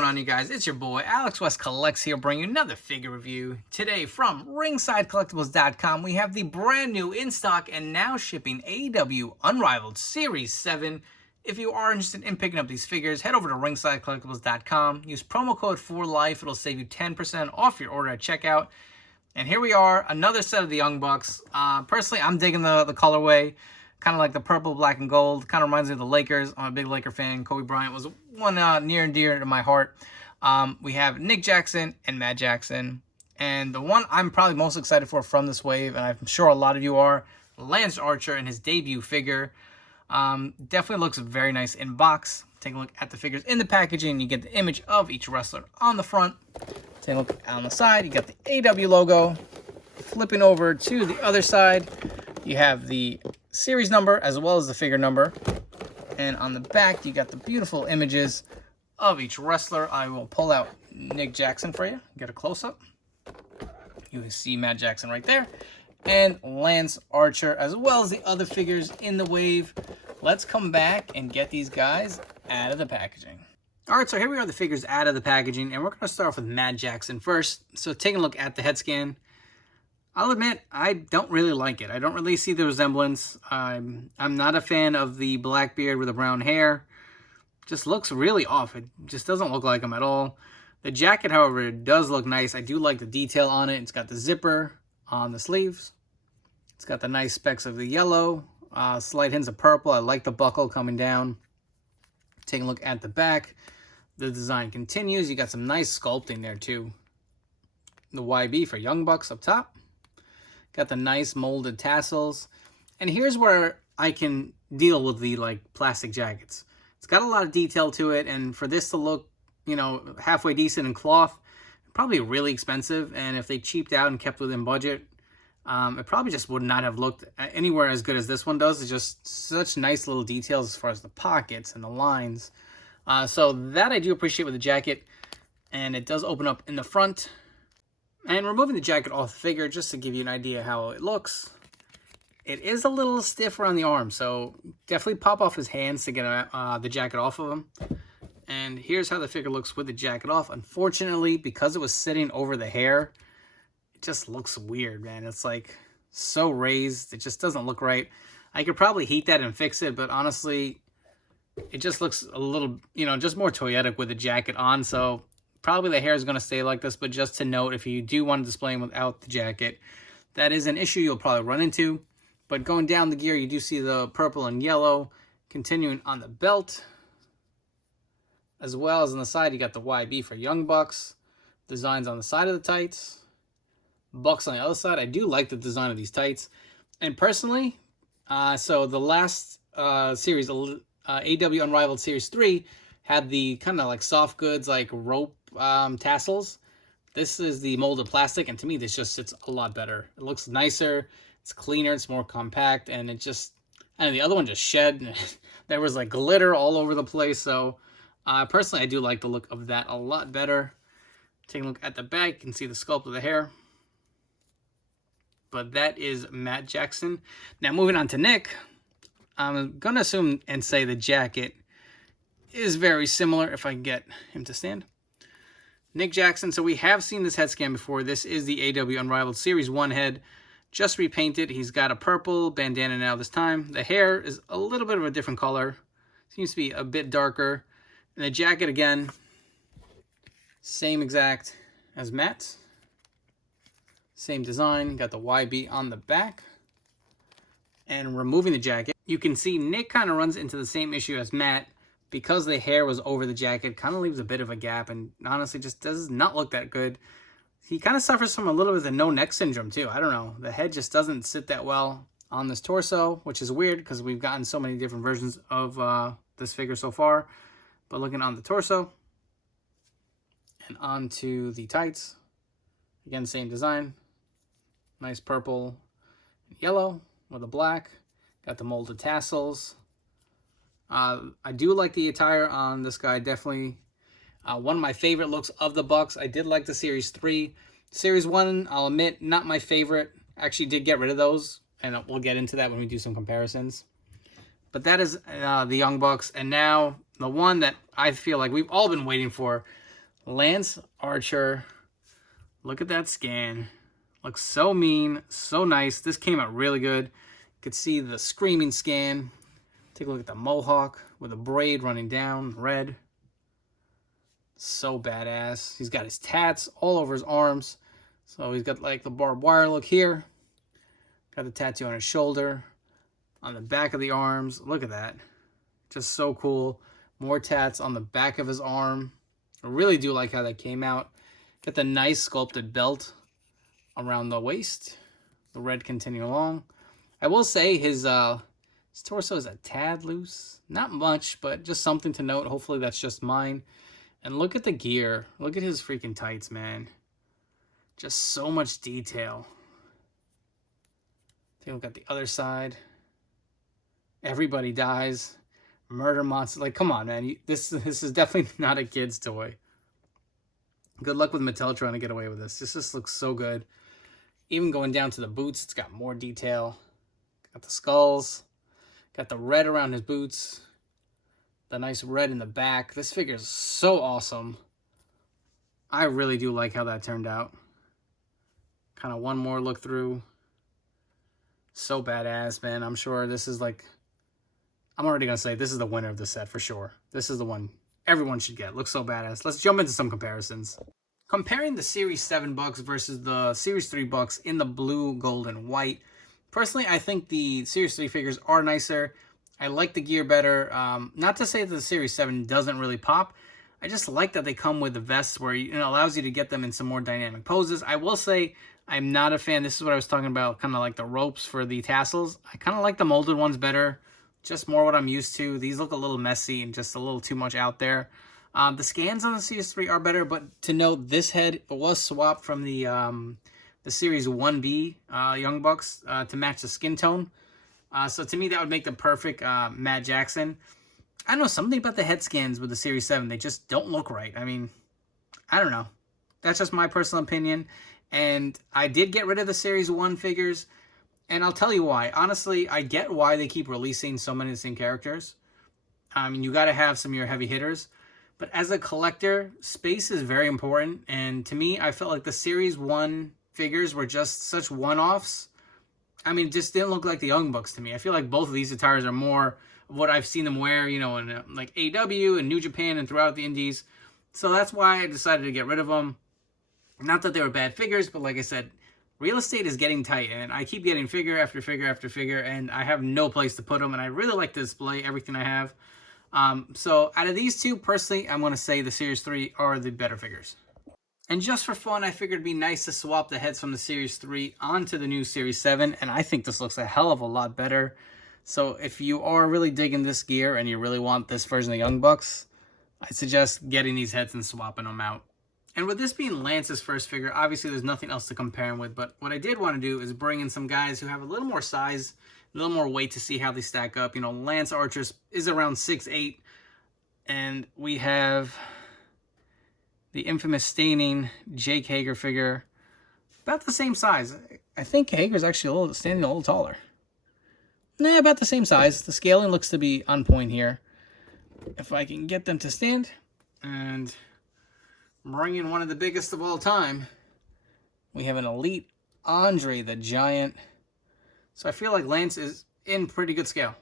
going on, you guys? It's your boy Alex West Collects here, bringing you another figure review. Today from ringsidecollectibles.com, we have the brand new in stock and now shipping AEW Unrivaled Series 7. If you are interested in picking up these figures, head over to ringsidecollectibles.com. Use promo code 4LIFE. It'll save you 10% off your order at checkout. And here we are, another set of the Young Bucks. Personally, I'm digging the colorway. Kind of like the purple, black, and gold. Kind of reminds me of the Lakers. I'm a big Laker fan. Kobe Bryant was one near and dear to my heart. We have Nick Jackson and Matt Jackson. And the one I'm probably most excited for from this wave, and I'm sure a lot of you are, Lance Archer and his debut figure. Definitely looks very nice in box. Take a look at the figures in the packaging. You get the image of each wrestler on the front. Take a look on the side. You got the AEW logo. Flipping over to the other side, you have the series number as well as the figure number. And on the back, you got the beautiful images of each wrestler. I will pull out Nick Jackson for you. Get a close-up. You can see Matt Jackson right there. And Lance Archer, as well as the other figures in the wave. Let's come back and get these guys out of the packaging. All right, so here we are, the figures out of the packaging, and we're going to start off with Matt Jackson first. So taking a look at the head scan, I'll admit, I don't really like it. I don't really see the resemblance. I'm not a fan of the black beard with the brown hair. Just looks really off. It just doesn't look like him at all. The jacket, however, does look nice. I do like the detail on it. It's got the zipper on the sleeves. It's got the nice specks of the yellow, slight hints of purple. I like the buckle coming down. Taking a look at the back, the design continues. You got some nice sculpting there too. The YB for Young Bucks up top. Got the nice molded tassels. And here's where I can deal with the plastic jackets. It's got a lot of detail to it, and for this to look, you know, halfway decent in cloth, probably really expensive. And if they cheaped out and kept within budget, it probably just would not have looked anywhere as good as this one does. It's just such nice little details as far as the pockets and the lines. So that I do appreciate with the jacket. And it does open up in the front. And removing the jacket off the figure, just to give you an idea how it looks, it is a little stiff around the arm. So definitely pop off his hands to get the jacket off of him. And here's how the figure looks with the jacket off. Unfortunately, because it was sitting over the hair, it just looks weird, man. It's like so raised. It just doesn't look right. I could probably heat that and fix it, but honestly, it just looks a little, you know, just more toyetic with the jacket on. So probably the hair is going to stay like this, but just to note, if you do want to display him without the jacket, that is an issue you'll probably run into. But going down the gear, you do see the purple and yellow. Continuing on the belt, as well as on the side, you got the YB for Young Bucks. Designs on the side of the tights. Bucks on the other side. I do like the design of these tights. And personally, so the last series, AEW Unrivaled Series 3, had the kind of like soft goods, like rope tassels. This is the molded plastic, and to me, this just sits a lot better. It looks nicer, it's cleaner, it's more compact, and it just, and the other one just shed. There was like glitter all over the place, so personally, I do like the look of that a lot better. Taking a look at the back, you can see the sculpt of the hair. But that is Matt Jackson. Now, moving on to Nick, I'm going to assume and say the jacket is very similar, if I can get him to stand. Nick Jackson, so we have seen this head scan before. This is the AEW Unrivaled Series 1 head, just repainted. He's got a purple bandana now this time. The hair is a little bit of a different color. Seems to be a bit darker. And the jacket, again, same exact as Matt's. Same design. Got the YB on the back. And removing the jacket, you can see Nick kind of runs into the same issue as Matt. Because the hair was over the jacket, kind of leaves a bit of a gap, and honestly just does not look that good. He kind of suffers from a little bit of the no neck syndrome too. I don't know. The head just doesn't sit that well on this torso, which is weird because we've gotten so many different versions of this figure so far. But looking on the torso and onto the tights, again, same design. Nice purple and yellow with a black. Got the molded tassels. I do like the attire on this guy, definitely. One of my favorite looks of the Bucks. I did like the Series 3. Series 1, I'll admit, not my favorite. Actually did get rid of those, and we'll get into that when we do some comparisons. But that is the Young Bucks. And now the one that I feel like we've all been waiting for, Lance Archer. Look at that scan. Looks so mean, so nice. This came out really good. You could see the screaming scan. Take a look at the mohawk with a braid running down, red. So badass. He's got his tats all over his arms. So he's got like the barbed wire look here. Got the tattoo on his shoulder, on the back of the arms. Look at that. Just so cool. More tats on the back of his arm. I really do like how that came out. Got the nice sculpted belt around the waist. The red continuing along. I will say his torso is a tad loose. Not much, but just something to note. Hopefully that's just mine. And look at the gear. Look at his freaking tights, man. Just so much detail. Take a look at the other side. Everybody dies. Murder monster. Like, come on, man. This is definitely not a kid's toy. Good luck with Mattel trying to get away with this. This just looks so good. Even going down to the boots, it's got more detail. Got the skulls. Got the red around his boots. The nice red in the back. This figure is so awesome. I really do like how that turned out. Kind of one more look through. So badass, man. I'm sure this is like... I'm already going to say this is the winner of the set for sure. This is the one everyone should get. Looks so badass. Let's jump into some comparisons. Comparing the Series 7 bucks versus the Series 3 bucks in the blue, gold, and white. Personally, I think the Series 3 figures are nicer. I like the gear better. Not to say that the Series 7 doesn't really pop. I just like that they come with the vests where it allows you to get them in some more dynamic poses. I will say I'm not a fan. This is what I was talking about, kind of like the ropes for the tassels. I kind of like the molded ones better. Just more what I'm used to. These look a little messy and just a little too much out there. The scans on the Series 3 are better, but to note, this head was swapped from the Series 1B Young Bucks to match the skin tone. So to me, that would make the perfect Matt Jackson. I don't know, something about the head scans with the Series 7, they just don't look right. I mean, I don't know. That's just my personal opinion. And I did get rid of the Series 1 figures. And I'll tell you why. Honestly, I get why they keep releasing so many of the same characters. I mean, you got to have some of your heavy hitters. But as a collector, space is very important. And to me, I felt like the Series 1 figures were just such one-offs. I mean, it just didn't look like the Young Bucks to me. I feel like both of these attires are more of what I've seen them wear, in like AEW and New Japan and throughout the indies. So that's why I decided to get rid of them. Not that they were bad figures, but like I said, real estate is getting tight, and I keep getting figure after figure after figure, and I have no place to put them, and I really like to display everything I have. So out of these two, personally, I'm going to say the Series 3 are the better figures. And just for fun, I figured it'd be nice to swap the heads from the Series 3 onto the new Series 7, and I think this looks a hell of a lot better. So if you are really digging this gear and you really want this version of Young Bucks, I suggest getting these heads and swapping them out. And with this being Lance's first figure, obviously there's nothing else to compare him with, but what I did want to do is bring in some guys who have a little more size, a little more weight to see how they stack up. Lance Archer is around 6'8", and we have the infamous staining Jake Hager figure, about the same size. I think Hager's actually standing a little taller. Nah, about the same size. The scaling looks to be on point here. If I can get them to stand, and bring in one of the biggest of all time, we have an Elite Andre the Giant. So I feel like Lance is in pretty good scale.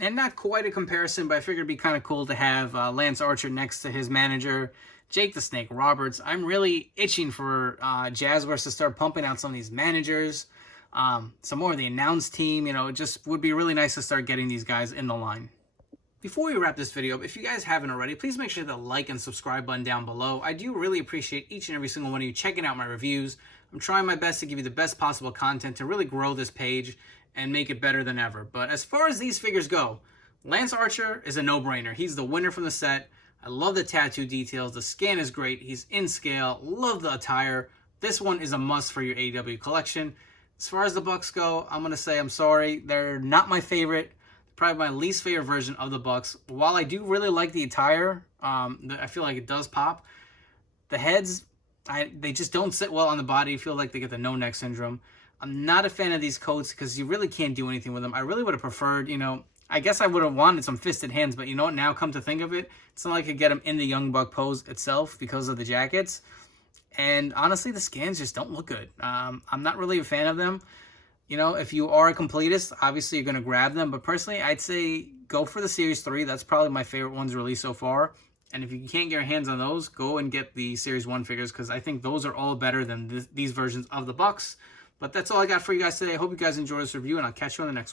And not quite a comparison, but I figured it'd be kind of cool to have Lance Archer next to his manager, Jake the Snake Roberts. I'm really itching for Jazwares to start pumping out some of these managers, some more of the announce team. It just would be really nice to start getting these guys in the line. Before we wrap this video up, if you guys haven't already, please make sure to like and subscribe button down below. I do really appreciate each and every single one of you checking out my reviews. I'm trying my best to give you the best possible content to really grow this page and make it better than ever. But as far as these figures go, Lance Archer is a no-brainer. He's the winner from the set. I love the tattoo details. The scan is great. He's in scale. Love the attire. This one is a must for your AEW collection. As far as the Bucks go, I'm going to say I'm sorry. They're not my favorite. Probably my least favorite version of the Bucks. While I do really like the attire, I feel like it does pop. The heads, they just don't sit well on the body. I feel like they get the no-neck syndrome. I'm not a fan of these coats because you really can't do anything with them. I really would have preferred, I guess I would have wanted some fisted hands, but you know what? Now come to think of it, it's not like I could get them in the Young Buck pose itself because of the jackets. And honestly, the scans just don't look good. I'm not really a fan of them. You know, if you are a completist, obviously you're going to grab them. But personally, I'd say go for the Series 3. That's probably my favorite ones released so far. And if you can't get your hands on those, go and get the Series 1 figures because I think those are all better than these versions of the Bucks. But that's all I got for you guys today. I hope you guys enjoyed this review, and I'll catch you on the next one.